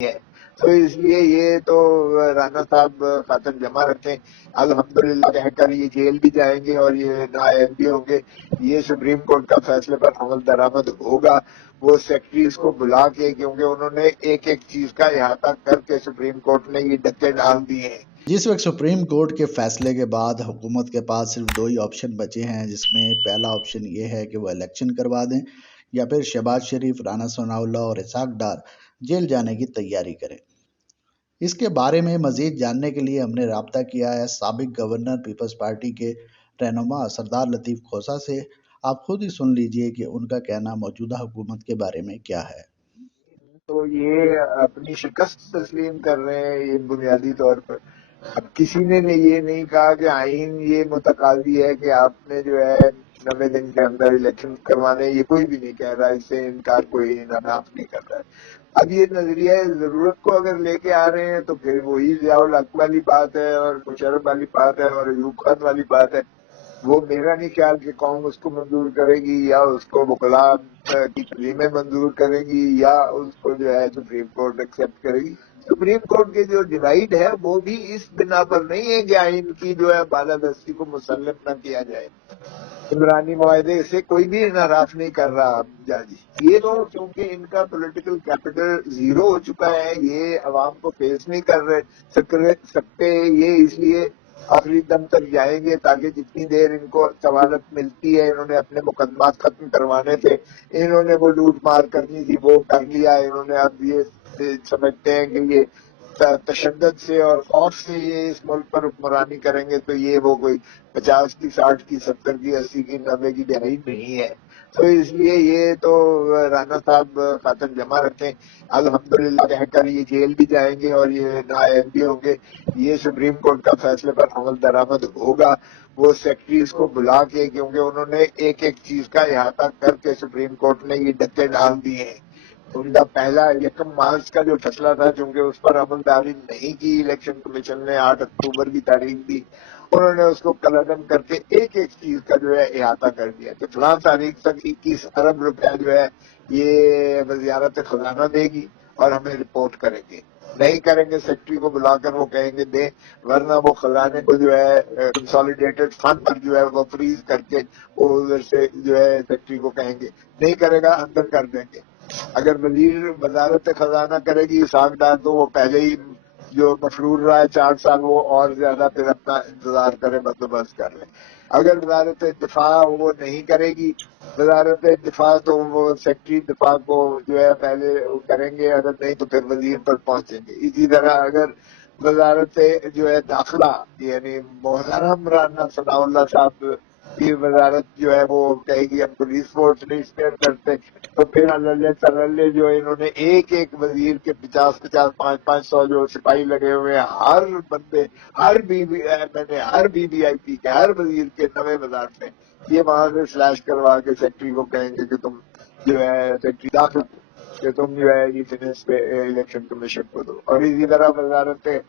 है। तो इसलिए ये तो राना साहब खातर जमा रखें। अल्हम्दुलिल्लाह कहकर ये जेल भी जाएंगे और ये नायाब भी होंगे। ये सुप्रीम कोर्ट का फैसले पर अमल दरामद होगा। वो सेक्रेटरीज को बुला के, क्योंकि उन्होंने एक एक चीज का इहाता करके सुप्रीम कोर्ट ने ये डक्के डाल दिए हैं। जिस वक्त सुप्रीम कोर्ट के फैसले के बाद हुकूमत के पास सिर्फ दो ही ऑप्शन बचे हैं, जिसमें पहला ऑप्शन ये है कि वो इलेक्शन करवा दें या फिर शहबाज शरीफ, राना सनाउल्लाह और इसहाक डार जेल जाने की तैयारी करें। इसके बारे में मजीद जानने के लिए हमने राब्ता किया है साबिक गवर्नर पीपल्स पार्टी के रहनुमा सरदार लतीफ़ खोसा से। आप खुद ही सुन लीजिए कि उनका कहना मौजूदा हुकूमत के बारे में क्या है। तो ये अपनी शिकस्त तस्लीम कर रहे हैं ये बुनियादी तौर पर। अब किसी ने ये नहीं कहा कि आईन ये मुतकादी है कि आपने जो है 90 दिन के अंदर इलेक्शन करवाने, ये कोई भी नहीं कह रहा, इससे इनकार कोई नाफ नहीं कर रहा है। अब ये नजरिया जरूरत को अगर लेके आ रहे हैं तो फिर वही ज़ियाउल हक वाली बात है और मुशर्रफ वाली बात है और अयूब खान वाली बात है। वो मेरा नहीं ख्याल कि कौम उसको मंजूर करेगी या उसको वकला की तलीमें मंजूर करेगी या उसको जो है सुप्रीम कोर्ट एक्सेप्ट करेगी। सुप्रीम कोर्ट के जो डिवाइड है वो भी इस बिना पर नहीं है कि आइन की जो है बालादस्ती को मुसल्लम न किया जाए। इमरानी मुआहदे से कोई भी नाराज नहीं कर रहा जाजी। ये तो क्योंकि इनका पॉलिटिकल कैपिटल जीरो हो चुका है, ये अवाम को फेस नहीं कर सकते। ये इसलिए आखिरी दम तक जाएंगे ताकि जितनी देर इनको सवालत मिलती है, इन्होंने अपने मुकदमात खत्म करवाने थे, इन्होंने वो लूट मार करनी थी, वो कर लिया इन्होंने। अब ये समझते हैं कि ये तशद्दुद से और खौफ से ये इस मुल्क पर हुक्मरानी करेंगे, तो ये वो कोई 50 की, 60 की, 70 की, 80 की, 90 की दहाई नहीं है। तो इसलिए ये तो राना साहब खातर जमा रखें। अल्हम्दुलिल्लाह कहकर ये जेल भी जाएंगे और ये नायाब भी होंगे। ये सुप्रीम कोर्ट का फैसले पर अमल दरामद होगा। वो सेक्रेटरीज को बुला के, क्योंकि उन्होंने एक एक चीज का इहाता करके सुप्रीम कोर्ट ने ये डक्के डाल दिए हैं। उनका पहला 1 मार्च का जो फैसला था, चूंकि उस पर अमलदारी नहीं की इलेक्शन कमीशन ने, 8 अक्टूबर की तारीख दी, उन्होंने उसको कलअदम करके एक एक चीज का जो है इहाता कर दिया कि फलां तारीख तक 21 अरब रुपया जो है ये वजारत खजाना देगी और हमें रिपोर्ट करेंगे। नहीं करेंगे सेक्रेटरी को बुलाकर वो कहेंगे दे, वरना वो खजाने को जो है कंसोलिडेटेड फंड पर जो है वो फ्रीज करके वो उधर से जो है सेक्रेटरी को कहेंगे, नहीं करेगा अंदर कर देंगे। अगर वजीर वजारत खजाना करेगी इसहाक डार, तो वो पहले ही जो मफरूर रहा है 4 साल, वो और ज्यादा फिर अपना इंतजार करे, बंदोबस्त कर ले। अगर वजारत दिफा वो नहीं करेगी वजारत दिफा, तो वो सेक्रेटरी दिफा को जो है पहले करेंगे, अगर नहीं तो फिर वजीर पर पहुंचेंगे। इसी तरह अगर वजारत जो है दाखिला, यानी मोहतरम राना सनाउल्लाह साहब की वजारत जो है वो कहेगी हम पुलिस फोर्स नहीं स्पेयर करते, तो फिर अल्ले तरल्ले जो इन्होंने एक एक वजीर के 50-50, 500 जो सिपाही लगे हुए हैं, हर बंदे, हर मैंने हर BVIP के, हर वजीर के 90,000 में ये वहां से स्लैश करवा के सेक्रेटरी को कहेंगे कि तुम जो है सेक्रेटरी दाखिल कि तुम जो है ये फिनिश पे इलेक्शन कमीशन को दो। और इसी तरह वजारत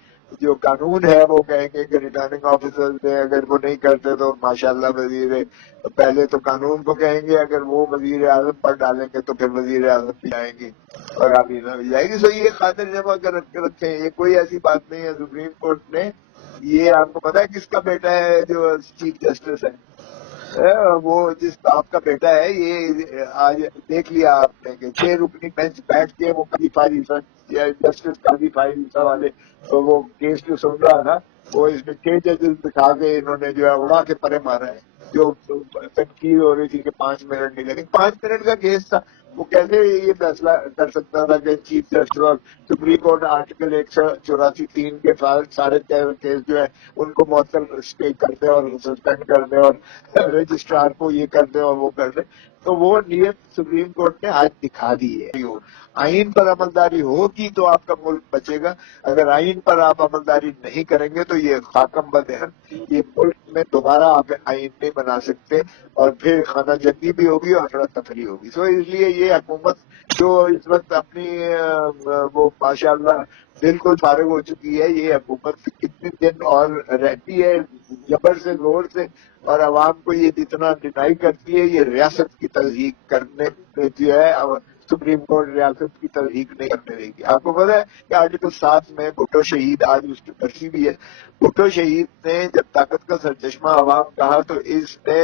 जो कानून है वो कहेंगे कि रिटर्निंग ऑफिसर से अगर वो नहीं करते तो माशाल्लाह वजीर, तो पहले तो कानून को कहेंगे, अगर वो वजीर आजम पर डालेंगे तो फिर वजीर आजम भी आएंगे और काबीना भी जाएगी। सो ये खातिर जमा कर रखे, ये कोई ऐसी बात नहीं है। सुप्रीम कोर्ट ने, ये आपको पता है किसका बेटा है जो चीफ जस्टिस है? वो जिस आपका बेटा है, ये आज देख लिया आपने कि 6 रुकनी बेंच बैठ के वो काजी फाइल जस्टिस काजी फाइल वाले, तो वो केस जो सुन रहा था, वो इसमें 6 जजेस दिखा के इन्होंने जो है उड़ा के परे मारा है। जो तनकीद हो रही थी कि 5 मिनट नहीं लगे, 5 मिनट का केस था, वो कैसे ये फैसला कर सकता था कि चीफ जस्टिस और सुप्रीम कोर्ट आर्टिकल 184(3) के सारे केस जो है उनको मौतल स्टे कर दे और सस्पेंड कर दे और रजिस्ट्रार को ये कर दे और वो कर दे। तो वो नियत सुप्रीम कोर्ट ने आज दिखा दी है। आइन पर अमलदारी होगी तो आपका मुल्क बचेगा, अगर आइन पर आप अमलदारी नहीं करेंगे तो ये खाकम बंद है, ये मुल्क में दोबारा आप आइन नहीं बना सकते और फिर खाना जंगी भी होगी और थोड़ा तफरी होगी। तो इसलिए ये हुकूमत जो इस वक्त अपनी वो माशाल्लाह बिल्कुल फारिग हो चुकी है, ये हुकूमत कितने दिन और रहती है जबर से जोर से, और आवाम को ये जितना डिनाई करती है, ये रियासत की तस्दीक करने जो है سپریم کورٹ ریاست کی تصدیق نہیں کرنے دے گی. آپ کو پتا ہے کہ آرٹیکل 7 میں بھٹو شہید، آج اس کی برسی بھی ہے، بھٹو شہید نے جب طاقت کا سرچشمہ عوام کہا تو اس نے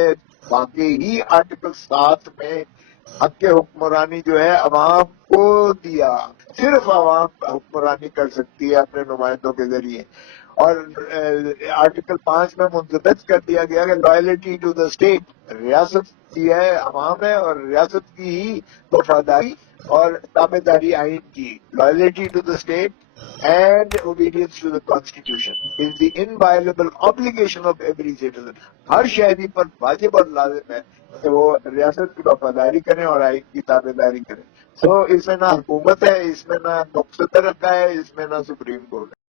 واقعی آرٹیکل 7 میں حق کے حکمرانی جو ہے عوام کو دیا. صرف عوام حکمرانی کر سکتی ہے اپنے نمائندوں کے ذریعے. اور آرٹیکل 5 میں منضبط کر دیا گیا کہ لائلٹی ٹو دا اسٹیٹ، ریاست کی ہے، عوام ہے، اور ریاست کی ہی وفاداری اور تابع داری آئین کی. Loyalty to the state and obedience to the constitution is the inviolable obligation of every citizen. ہر شہری پر واجب اور لازم ہے کہ وہ ریاست کی وفاداری کریں اور آئین کی تابع داری کریں. سو اس میں نہ حکومت ہے، اس میں نہ نقص رکھا ہے، اس میں نہ سپریم کورٹ ہے.